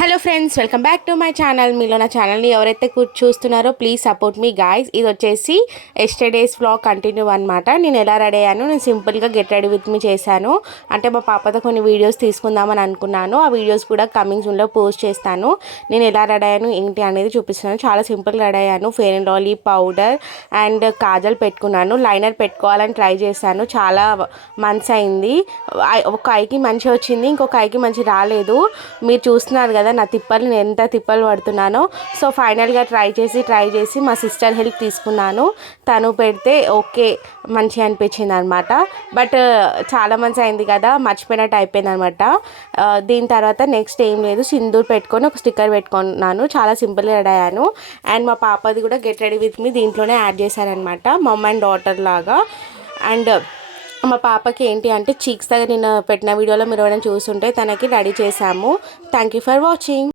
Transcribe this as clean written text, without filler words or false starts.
Hello friends, welcome back to my channel. మీలో నా ఛానల్ని ఎవరైతే చూస్తున్నారో ప్లీజ్ సపోర్ట్ మీ గాయ్స్. ఇది వచ్చేసి ఎస్టర్డేస్ వ్లాగ్ కంటిన్యూ అనమాట. నేను ఎలా రెడీ అయ్యాను, నేను సింపుల్గా గెట్ రెడీ విత్ మీ చేశాను. అంటే మా పాపతో కొన్ని వీడియోస్ తీసుకుందామని అనుకున్నాను. ఆ వీడియోస్ కూడా కమింగ్ జూన్లో పోస్ట్ చేస్తాను. నేను ఎలా రెడీ అయ్యాను ఏంటి అనేది చూపిస్తున్నాను. చాలా సింపుల్గా రెడీ అయ్యాను. Fair and lovely powder and Kajal పెట్టుకున్నాను. లైనర్ పెట్టుకోవాలని ట్రై చేశాను. చాలా మంత్స్ అయింది. ఒక ఐకి మంచిగా వచ్చింది, ఇంకొక ఐకి మంచి రాలేదు. మీరు చూస్తున్నారు కదా నా తిప్పలు, నేను ఎంత తిప్పలు పడుతున్నానో. సో ఫైనల్గా ట్రై చేసి మా సిస్టర్ హెల్ప్ తీసుకున్నాను. తను పెడితే ఓకే మంచిగా అనిపించింది అనమాట. బట్ చాలా మంచి అయింది కదా, మర్చిపోయినట్టు అయిపోయింది అనమాట. దీని తర్వాత నెక్స్ట్ ఏం లేదు, సింధూర్ పెట్టుకొని ఒక స్టిక్కర్ పెట్టుకున్నాను. చాలా సింపుల్గా రెడీ అయ్యాను. అండ్ మా పాపది కూడా గెట్ రెడీ విత్ మీ దీంట్లోనే యాడ్ చేశారనమాట, మమ్ అండ్ డాటర్ లాగా. అండ్ మా పాపకి ఏంటి అంటే చీక్స్ దగ్గర నేను పెట్టిన వీడియోలో మీరు ఎవరైనా చూస్తుంటే తనకి రెడీ చేశాము. Thank you for watching.